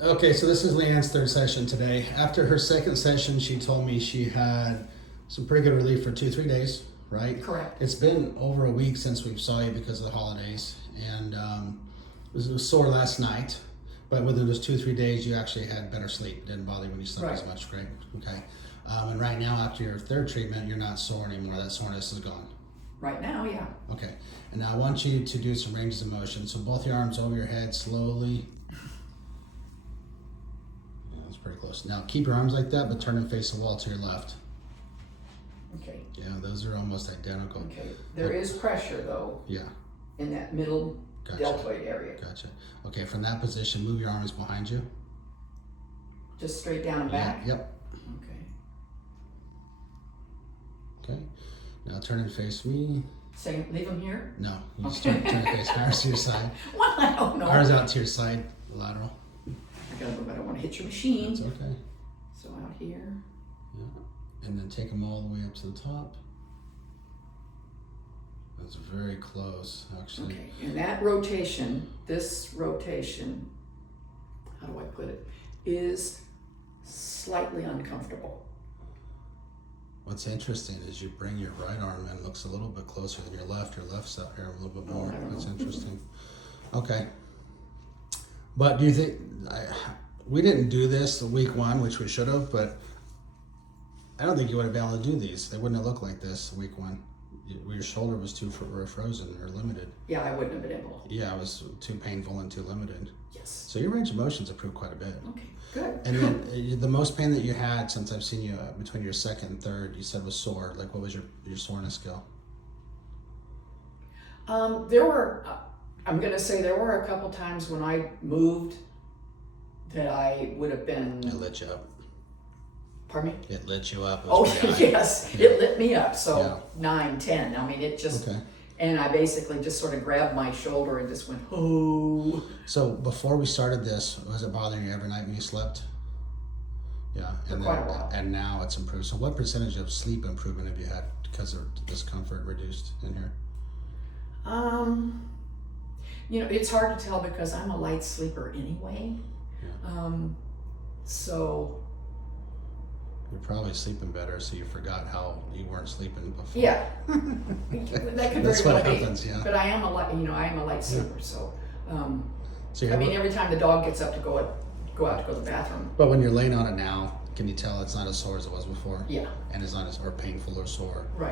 Okay, so this is Leanne's third session today. After her second session, she told me she had some pretty good relief for 2-3 days, right? Correct. It's been over a week since we saw you because of the holidays, and it was sore last night, but within those 2-3 days, you actually had better sleep. It didn't bother you when you slept as Right. much, great, okay. And right now, after your third treatment, you're not sore anymore. That soreness is gone. Right now, yeah. Okay, and now I want you to do some ranges of motion. So both your arms over your head slowly. Yeah, that's pretty close. Now keep your arms like that, but turn and face the wall to your left. Okay. Yeah, those are almost identical. Okay. There is pressure though Yeah, in that middle gotcha. deltoid area. Gotcha. Okay, from that position, move your arms behind you. Just straight down and back. Yeah, yep. Okay. Okay. Now turn and face me. Say, leave them here. No, you just Okay. turn and face arms to your side. Well, I don't know. Arms out to your side, lateral. I gotta go, but I don't want to hit your machine. That's okay. So out here. Yeah. And then take them all the way up to the top. That's very close, actually. Okay. And that rotation, this rotation, how do I put it, is slightly uncomfortable. What's interesting is you bring your right arm in, looks a little bit closer than your left. Your left's up here a little bit more. I don't That's know. interesting. Okay. But do you think, we didn't do this the week one, which we should have, but I don't think you would have been able to do these. They wouldn't have looked like this week one. Your shoulder was too frozen or limited. Yeah, I wouldn't have been able. Yeah, it was too painful and too limited. Yes. So your range of motion's improved quite a bit. Okay, good. And then the most pain that you had since I've seen you between your second and third, you said was sore. Like, what was your soreness scale? There were, I'm gonna say there were a couple times when I moved that I would have It been, lit you up. pardon me? It lit you up. It Oh, was pretty high. yes, Yeah. it lit me up, so Yeah. 9, 10, I mean, it just, Okay. and I basically just sort of grabbed my shoulder and just went, oh. So before we started this, was it bothering you every night when you slept? Yeah. For And quite a while. And now it's improved. So what percentage of sleep improvement have you had because of discomfort reduced in here? You know, it's hard to tell because I'm a light sleeper anyway. Yeah. So, You're probably sleeping better, so you forgot how you weren't sleeping before. yeah, that could That's very what well be. happens, yeah. But I am a light, you know, I am a light sleeper, so, So you're I mean, every time the dog gets up to go out to go to the bathroom, But when you're laying on it now, can you tell it's not as sore as it was before? yeah, And it's not as or painful or sore. right.